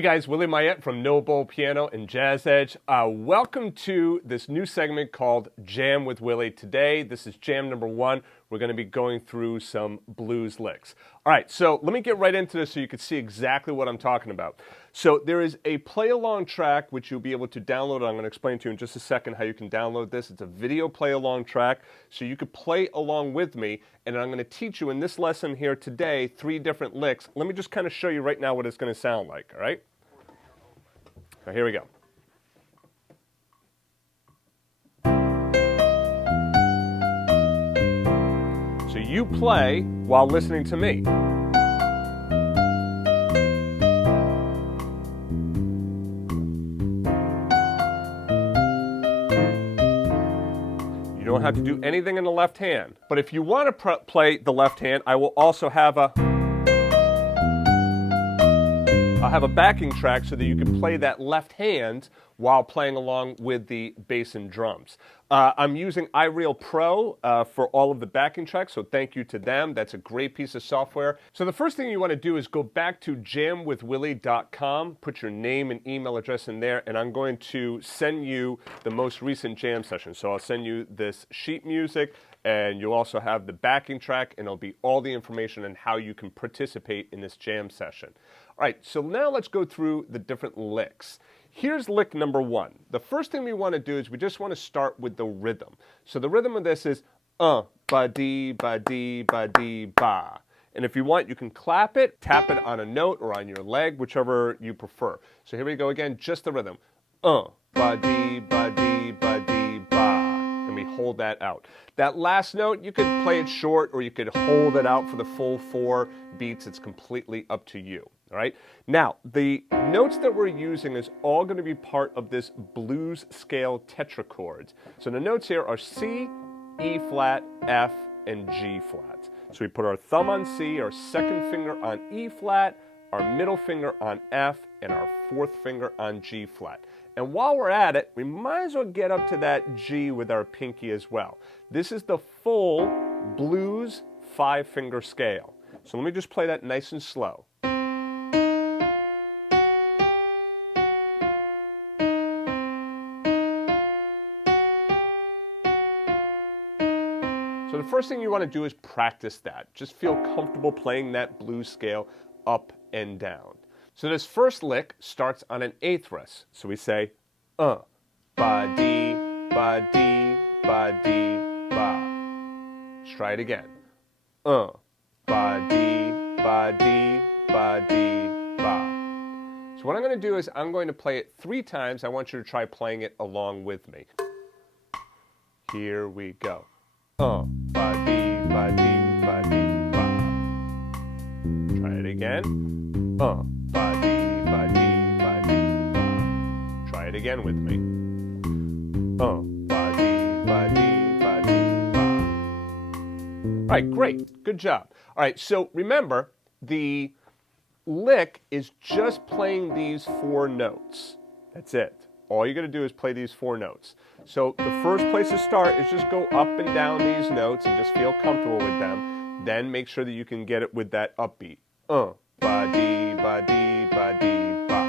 Hey guys, Willie from nobullpiano and JAZZEDGE. Welcome to this new segment called Jam with Willie. Today, this is jam number 1. We're going to be going through some blues licks. All right, so let me get right into this so you can see exactly what I'm talking about. So there is a play-along track which you'll be able to download. I'm going to explain to you in just a second how you can download this. It's a video play-along track, so you could play along with me, and I'm going to teach you in this lesson here today 3 different licks. Let me just kind of show you right now what it's going to sound like, all right? Now, here we go. So you play while listening to me. You don't have to do anything in the left hand. But if you want to play the left hand, I will also have I'll have a backing track so that you can play that left hand while playing along with the bass and drums. I'm using iReal Pro for all of the backing tracks, so thank you to them. That's a great piece of software. So the first thing you want to do is go back to jamwithwillie.com, put your name and email address in there, and I'm going to send you the most recent jam session. So I'll send you this sheet music, and you'll also have the backing track, and it'll be all the information on how you can participate in this jam session. All right, so now let's go through the different licks. Here's lick number 1. The first thing we want to do is we just want to start with the rhythm. So the rhythm of this is ba-dee, ba-dee, ba-dee, ba. And if you want, you can clap it, tap it on a note or on your leg, whichever you prefer. So here we go again, just the rhythm. Ba-dee, ba-dee, ba-dee, ba. And we hold that out. That last note, you could play it short or you could hold it out for the full 4 beats. It's completely up to you. All right. Now, the notes that we're using is all going to be part of this blues scale tetrachords. So the notes here are C, E flat, F, and G flat. So we put our thumb on C, our second finger on E flat, our middle finger on F, and our 4th finger on G flat. And while we're at it, we might as well get up to that G with our pinky as well. This is the full blues 5-finger scale. So let me just play that nice and slow. So the first thing you want to do is practice that. Just feel comfortable playing that blues scale up and down. So this first lick starts on an 8th rest. So we say, ba-dee, ba-dee, ba-dee, ba. Let's try it again. Ba-dee, ba-dee, ba-dee, ba. So what I'm going to do is I'm going to play it 3 times. I want you to try playing it along with me. Here we go. Ba-dee, ba-dee, ba-dee, ba. Try it again. Ba-dee, ba-dee, ba-dee, ba. Try it again with me. Ba-dee, ba-dee, ba-dee, ba. All right, great. Good job. All right, so remember, the lick is just playing these 4 notes. That's it. All you're going to do is play these 4 notes. So the first place to start is just go up and down these notes and just feel comfortable with them. Then make sure that you can get it with that upbeat. Ba-dee, ba-dee, ba-dee, ba.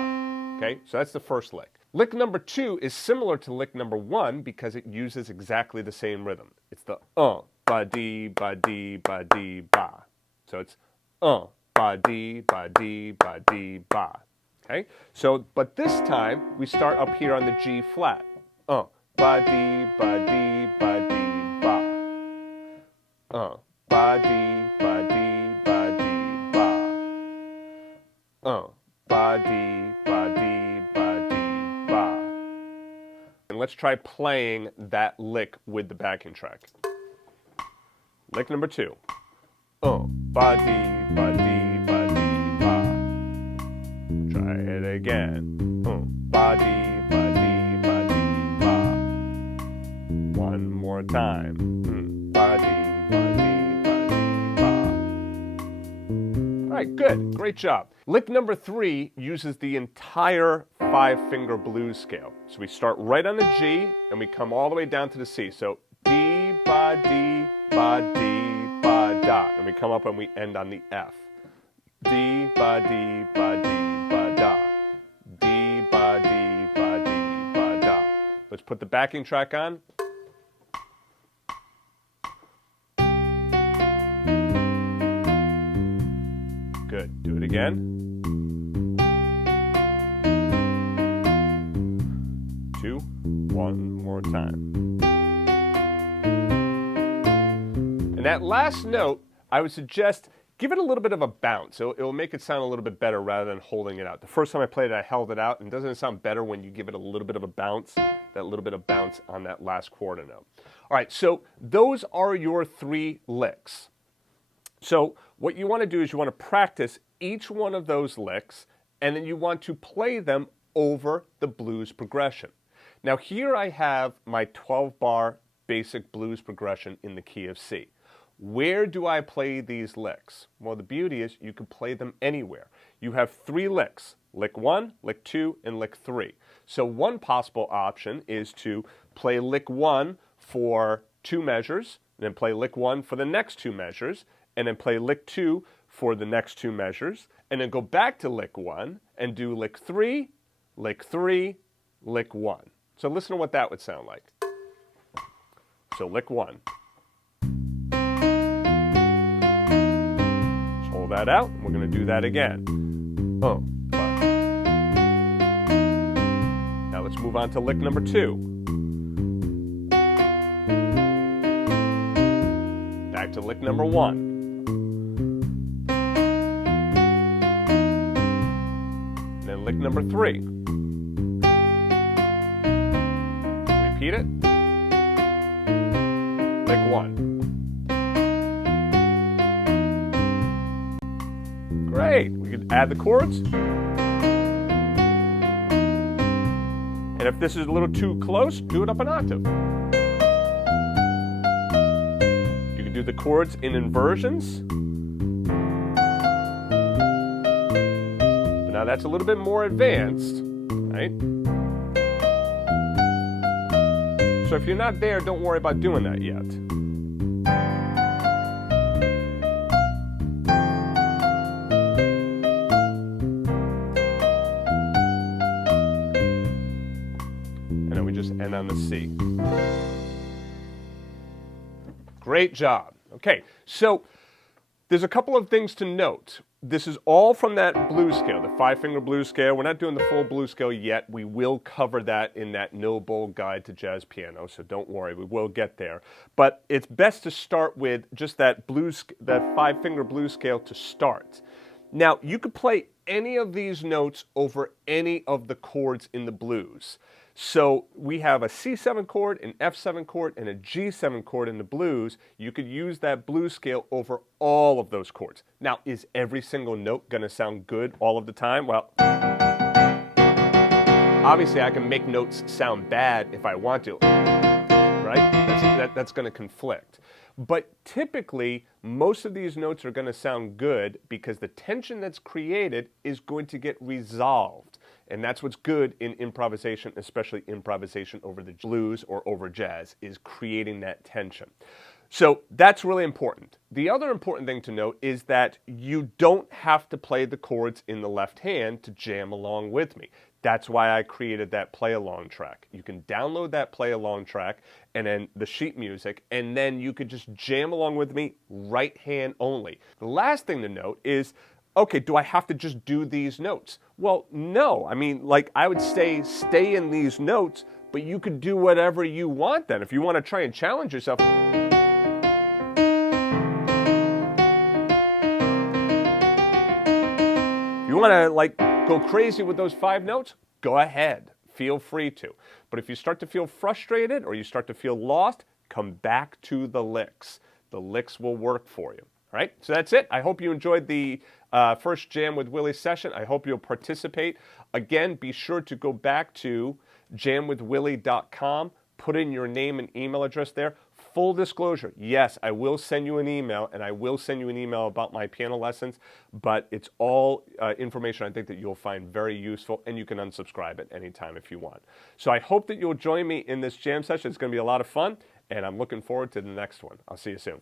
Okay, so that's the first lick. Lick number 2 is similar to lick number 1 because it uses exactly the same rhythm. It's the ba-dee, ba-dee, ba-dee, ba. So it's ba-dee, ba-dee, ba-dee, ba. Okay, so, but this time, we start up here on the G flat. Ba-dee, ba-dee, ba-dee, ba. Ba-dee, ba-dee, ba-dee, ba. Ba-dee, ba-dee, ba-dee, ba. And let's try playing that lick with the backing track. Lick number 2. Ba-dee, ba-dee, ba-dee, ba. Try it again. Ba-dee, ba-dee, ba-dee, ba. One more time. Ba-dee, ba-dee, ba-dee, ba. All right, good. Great job. Lick number 3 uses the entire 5-finger blues scale. So we start right on the G, and we come all the way down to the C. So D, ba, D, ba, D, ba, da. And we come up and we end on the F. D, ba, D, ba, D, ba, da. ba, dee, ba, dee, ba, da. Let's put the backing track on. Good. Do it again. 2, 1 more time. And that last note, I would suggest give it a little bit of a bounce. It will make it sound a little bit better rather than holding it out. The first time I played it, I held it out, and doesn't it sound better when you give it a little bit of a bounce? That little bit of bounce on that last quarter note. All right, so those are your 3 licks. So what you want to do is you want to practice each one of those licks, and then you want to play them over the blues progression. Now here I have my 12-bar basic blues progression in the key of C. Where do I play these licks? Well, the beauty is you can play them anywhere. You have 3 licks, lick 1, lick 2, and lick 3. So one possible option is to play lick 1 for 2 measures, then play lick 1 for the next 2 measures, and then play lick 2 for the next 2 measures, and then go back to lick 1 and do lick 3, lick 3, lick 1. So listen to what that would sound like. So lick 1. Let's hold that out. We're going to do that again. Oh, fine. Now let's move on to lick number 2. Back to lick number 1. Then lick number 3. Repeat it. Lick 1. Great. We could add the chords. And if this is a little too close, do it up an octave. You can do the chords in inversions. Now that's a little bit more advanced, right? So if you're not there, don't worry about doing that yet. And then we just end on the C. Great job. Okay, so there's a couple of things to note. This is all from that blues scale, the 5-finger blues scale. We're not doing the full blues scale yet. We will cover that in that No Bull Guide to Jazz Piano, so don't worry, we will get there. But it's best to start with just that 5-finger blues scale to start. Now, you could play any of these notes over any of the chords in the blues. So we have a C7 chord, an F7 chord, and a G7 chord in the blues. You could use that blues scale over all of those chords. Now, is every single note going to sound good all of the time? Well, obviously I can make notes sound bad if I want to, right? That's going to conflict. But typically, most of these notes are going to sound good because the tension that's created is going to get resolved. And that's what's good in improvisation, especially improvisation over the blues or over jazz, is creating that tension. So that's really important. The other important thing to note is that you don't have to play the chords in the left hand to jam along with me. That's why I created that play-along track. You can download that play-along track and then the sheet music, and then you could just jam along with me right hand only. The last thing to note is, okay, do I have to just do these notes? Well, no. I mean, like, I would say stay in these notes, but you could do whatever you want then. If you want to try and challenge yourself, you want to, like, go crazy with those 5 notes, go ahead. Feel free to. But if you start to feel frustrated or you start to feel lost, come back to the licks. The licks will work for you. All right, so that's it. I hope you enjoyed the first Jam with Willie session. I hope you'll participate. Again, be sure to go back to jamwithwillie.com, put in your name and email address there. Full disclosure, yes, I will send you an email, and I will send you an email about my piano lessons, but it's all information I think that you'll find very useful, and you can unsubscribe at any time if you want. So I hope that you'll join me in this jam session. It's going to be a lot of fun, and I'm looking forward to the next one. I'll see you soon.